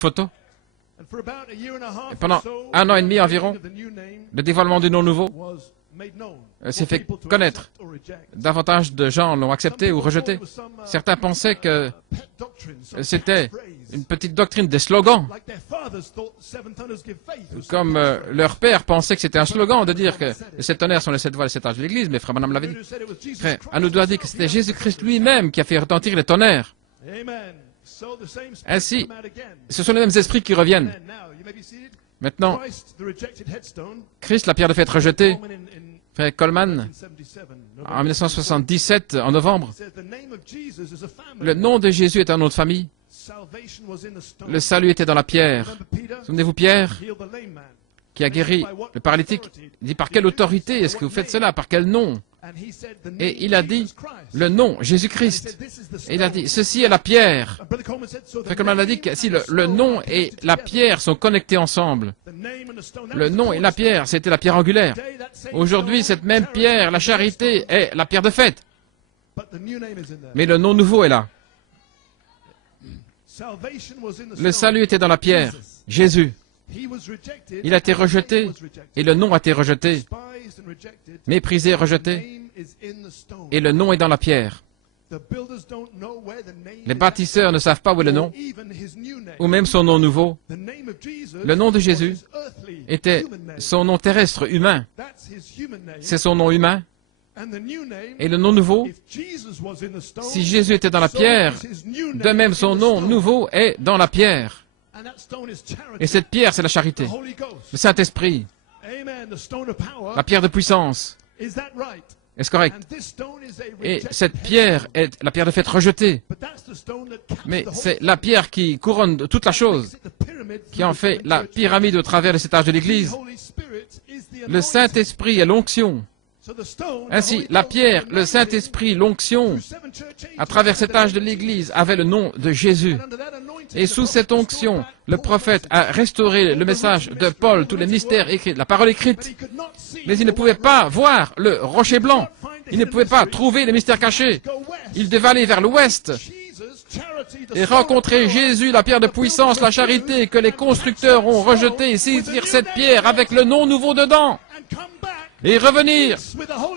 photo. Et pendant 1 an et demi environ, le dévoilement du nom nouveau s'est fait connaître. Davantage de gens l'ont accepté ou rejeté. Certains pensaient que c'était une petite doctrine, des slogans. Comme leur père pensait que c'était un slogan de dire que les 7 tonnerres sont les 7 voix, les 7 âges de l'Église, mais frère Branham l'avait dit. Frère Anoudou a dit que c'était Jésus-Christ lui-même qui a fait retentir les tonnerres. Ainsi, ce sont les mêmes esprits qui reviennent. Maintenant, Christ, la pierre de fête rejetée, frère Coleman, en 1977, en novembre, le nom de Jésus est un nom de famille. Le salut était dans la pierre. Souvenez-vous Pierre, qui a guéri le paralytique. Il dit, par quelle autorité est-ce que vous faites cela? Par quel nom? Et il a dit, le nom, Jésus-Christ. Et il a dit, ceci est la pierre. Frère Coleman a dit que si le nom et la pierre sont connectés ensemble, le nom et la pierre, c'était la pierre angulaire. Aujourd'hui, cette même pierre, la charité, est la pierre de fête. Mais le nom nouveau est là. Le salut était dans la pierre, Jésus. Il a été rejeté, et le nom a été rejeté, méprisé, rejeté, et le nom est dans la pierre. Les bâtisseurs ne savent pas où est le nom, ou même son nom nouveau. Le nom de Jésus était son nom terrestre, humain. C'est son nom humain. Et le nom nouveau, si Jésus était dans la pierre, de même son nom nouveau est dans la pierre. Et cette pierre, c'est la charité, le Saint-Esprit, la pierre de puissance. Est-ce correct? Et cette pierre est la pierre de fête rejetée. Mais c'est la pierre qui couronne toute la chose, qui en fait la pyramide au travers de cet âge de l'Église. Le Saint-Esprit est l'onction. Ainsi, la pierre, le Saint-Esprit, l'onction, à travers cet âge de l'Église, avait le nom de Jésus. Et sous cette onction, le prophète a restauré le message de Paul, tous les mystères écrits, la parole écrite. Mais il ne pouvait pas voir le rocher blanc. Il ne pouvait pas trouver les mystères cachés. Il devait aller vers l'ouest et rencontrer Jésus, la pierre de puissance, la charité que les constructeurs ont rejetée, et saisir cette pierre avec le nom nouveau dedans. Et revenir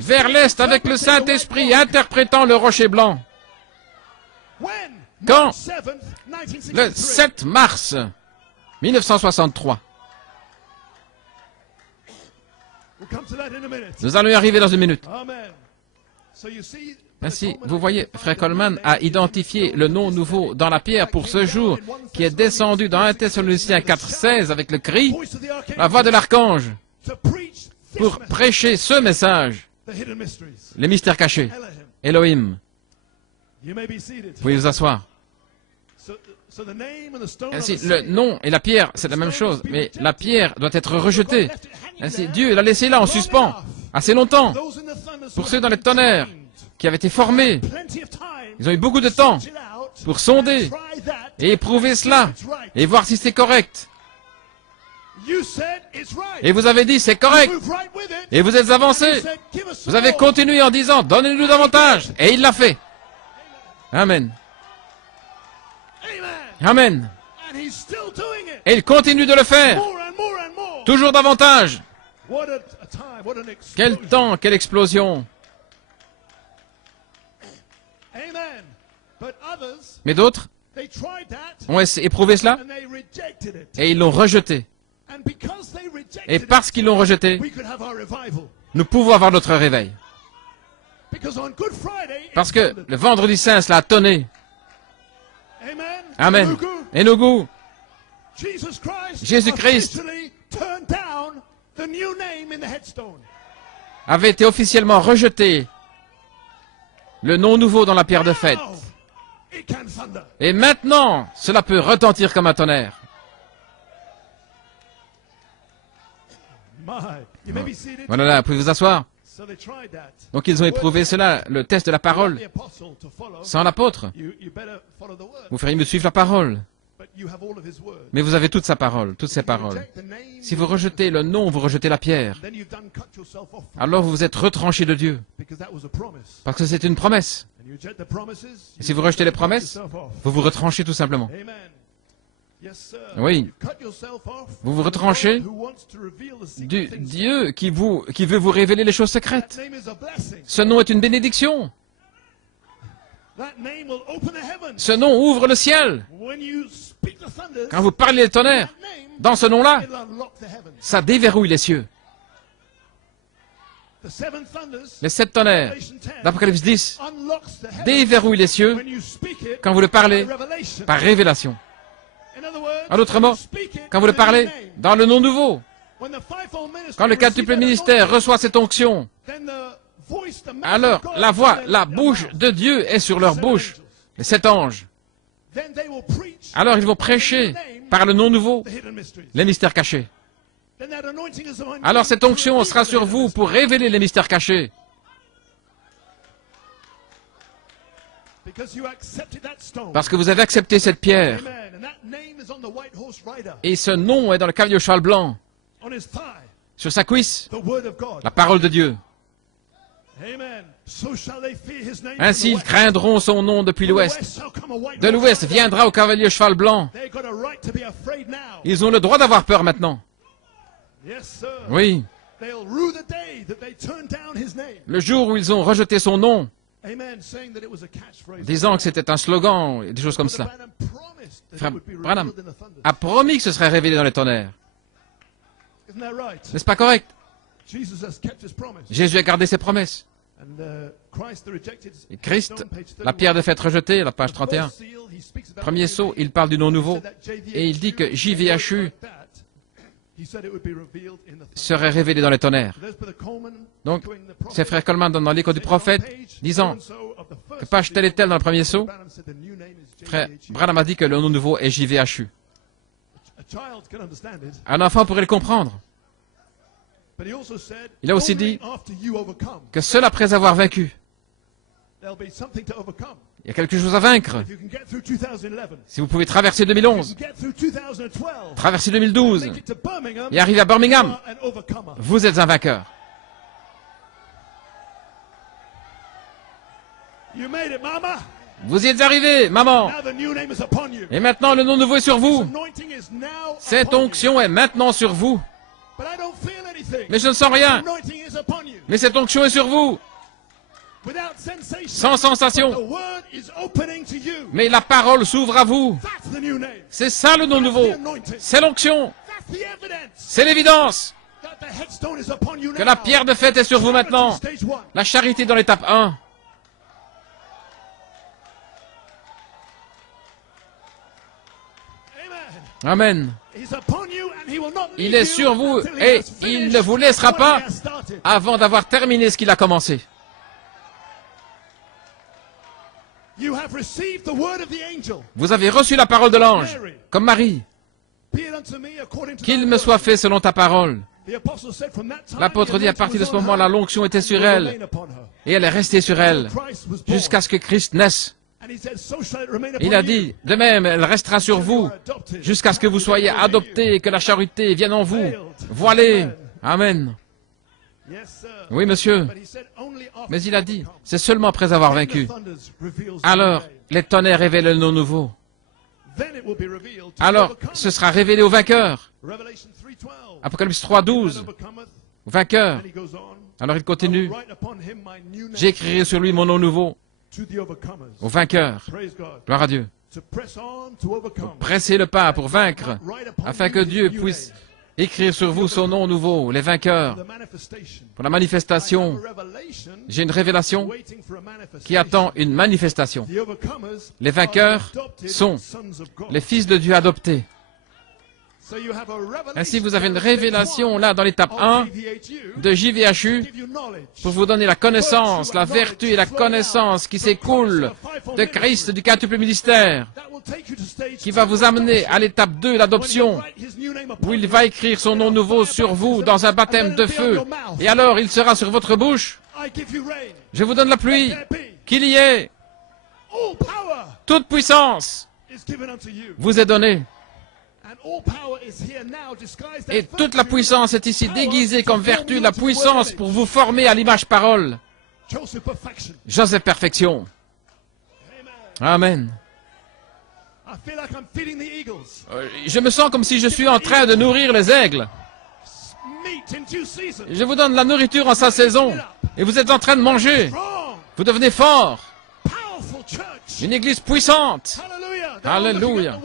vers l'est avec le Saint-Esprit interprétant le rocher blanc. Quand? Le 7 mars 1963. Nous allons y arriver dans une minute. Ainsi, vous voyez, frère Coleman a identifié le nom nouveau dans la pierre pour ce jour qui est descendu dans 1 Thessaloniciens 4,16 avec le cri, la voix de l'archange, pour prêcher ce message, les mystères cachés, Elohim. Vous pouvez vous asseoir. Ainsi, le nom et la pierre, c'est la même chose, mais la pierre doit être rejetée. Ainsi, Dieu l'a laissé là en suspens, assez longtemps. Pour ceux dans les tonnerres qui avaient été formés, ils ont eu beaucoup de temps pour sonder et éprouver cela et voir si c'est correct. Et vous avez dit, c'est correct. Et vous êtes avancé. Vous avez continué en disant, donnez-nous davantage. Et il l'a fait. Amen. Amen. Et il continue de le faire. Toujours davantage. Quel temps, quelle explosion. Mais d'autres ont éprouvé cela et ils l'ont rejeté. Et parce qu'ils l'ont rejeté, nous pouvons avoir notre réveil. Parce que le vendredi saint, cela a tonné. Amen. Enugu. Jésus-Christ avait été officiellement rejeté. Le nom nouveau dans la pierre de fête. Et maintenant, cela peut retentir comme un tonnerre. Voilà, là, vous pouvez vous asseoir. Donc ils ont éprouvé cela, le test de la parole. Sans l'apôtre, vous feriez mieux suivre la parole. Mais vous avez toute sa parole, toutes ses paroles. Si vous rejetez le nom, vous rejetez la pierre. Alors vous vous êtes retranché de Dieu. Parce que c'est une promesse. Et si vous rejetez les promesses, vous vous retranchez tout simplement. Oui. Vous vous retranchez du Dieu qui veut vous révéler les choses secrètes. Ce nom est une bénédiction. Ce nom ouvre le ciel. Quand vous parlez des tonnerres, dans ce nom-là, ça déverrouille les cieux. Les 7 tonnerres d'Apocalypse 10 déverrouillent les cieux quand vous le parlez par révélation. En d'autres mots, quand vous le parlez dans le nom nouveau, quand le quintuple ministère reçoit cette onction, alors la voix, la bouche de Dieu est sur leur bouche, les 7 anges. Alors ils vont prêcher par le nom nouveau les mystères cachés. Alors cette onction sera sur vous pour révéler les mystères cachés. Parce que vous avez accepté cette pierre. Et ce nom est dans le cavalier au cheval blanc. Sur sa cuisse, la parole de Dieu. Ainsi ils craindront son nom depuis l'ouest. De l'ouest viendra au cavalier au cheval blanc. Ils ont le droit d'avoir peur maintenant. Oui. Le jour où ils ont rejeté son nom, disant que c'était un slogan et des choses comme cela. Frère Branham a promis que ce serait révélé dans les tonnerres. N'est-ce pas correct? Jésus a gardé ses promesses. Et Christ, la pierre de fête rejetée, à la page 31. Premier sceau, il parle du nom nouveau. Et il dit que JVHU serait révélé dans les tonnerres. Donc, c'est frère Coleman dans l'écho du prophète, disant que page telle et telle dans le premier sceau, frère Branham a dit que le nom nouveau est JVHU. Un enfant pourrait le comprendre. Il a aussi dit que seul après avoir vaincu, il y a quelque chose à vaincre. Si vous pouvez traverser 2011, traverser 2012 et arriver à Birmingham, vous êtes un vainqueur. Vous y êtes arrivé, maman. Et maintenant, le nom nouveau est sur vous. Cette onction est maintenant sur vous. Mais je ne sens rien. Mais cette onction est sur vous. Sans sensation. Mais la parole s'ouvre à vous. C'est ça le nom nouveau. C'est l'onction. C'est l'évidence que la pierre de fête est sur vous maintenant. La charité dans l'étape 1. Amen. Il est sur vous et il ne vous laissera pas avant d'avoir terminé ce qu'il a commencé. Vous avez reçu la parole de l'ange, comme Marie. Qu'il me soit fait selon ta parole. L'apôtre dit à partir de ce moment-là, l'onction était sur elle et elle est restée sur elle jusqu'à ce que Christ naisse. Il a dit, de même, elle restera sur vous jusqu'à ce que vous soyez adoptés et que la charité vienne en vous. Voilée. Amen. Oui, monsieur. Mais il a dit, c'est seulement après avoir vaincu. Alors, les tonnerres révèlent le nom nouveau. Alors, ce sera révélé au vainqueur. Apocalypse 3:12. Vainqueur. Alors il continue. J'écrirai sur lui mon nom nouveau. Au vainqueur. Gloire à Dieu. Pressez le pas pour vaincre, afin que Dieu puisse écrire sur vous son nom nouveau, les vainqueurs. Pour la manifestation, j'ai une révélation qui attend une manifestation. Les vainqueurs sont les fils de Dieu adoptés. Ainsi, vous avez une révélation là dans l'étape 1 de JVHU pour vous donner la connaissance, la vertu et la connaissance qui s'écoule de Christ, du quintuple ministère, qui va vous amener à l'étape 2, l'adoption, où il va écrire son nom nouveau sur vous dans un baptême de feu. Et alors, il sera sur votre bouche. Je vous donne la pluie. Qu'il y ait. Toute puissance vous est donnée. Et toute la puissance est ici déguisée comme vertu, la puissance pour vous former à l'image parole. Joseph Perfection. Amen. Je me sens comme si je suis en train de nourrir les aigles. Je vous donne la nourriture en sa saison. Et vous êtes en train de manger. Vous devenez fort. Une église puissante. Alléluia.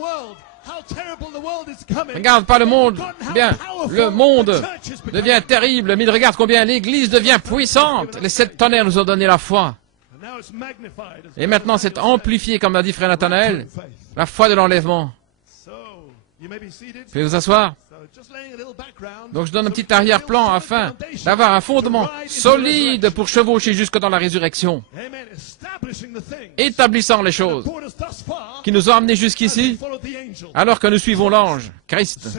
Regarde pas le monde. Bien, le monde devient terrible, mais regarde combien l'église devient puissante. Les 7 tonnerres nous ont donné la foi. Et maintenant c'est amplifié, comme l'a dit frère Nathanaël, la foi de l'enlèvement. Pouvez vous asseoir? Donc je donne un petit arrière-plan afin d'avoir un fondement solide pour chevaucher jusque dans la résurrection. Établissant les choses qui nous ont amenés jusqu'ici alors que nous suivons l'ange, Christ.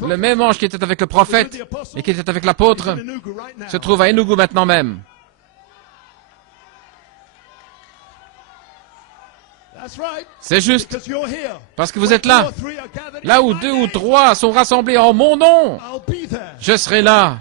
Le même ange qui était avec le prophète et qui était avec l'apôtre se trouve à Enugu maintenant même. C'est juste, parce que vous êtes là. Là où 2 ou 3 sont rassemblés en mon nom, je serai là.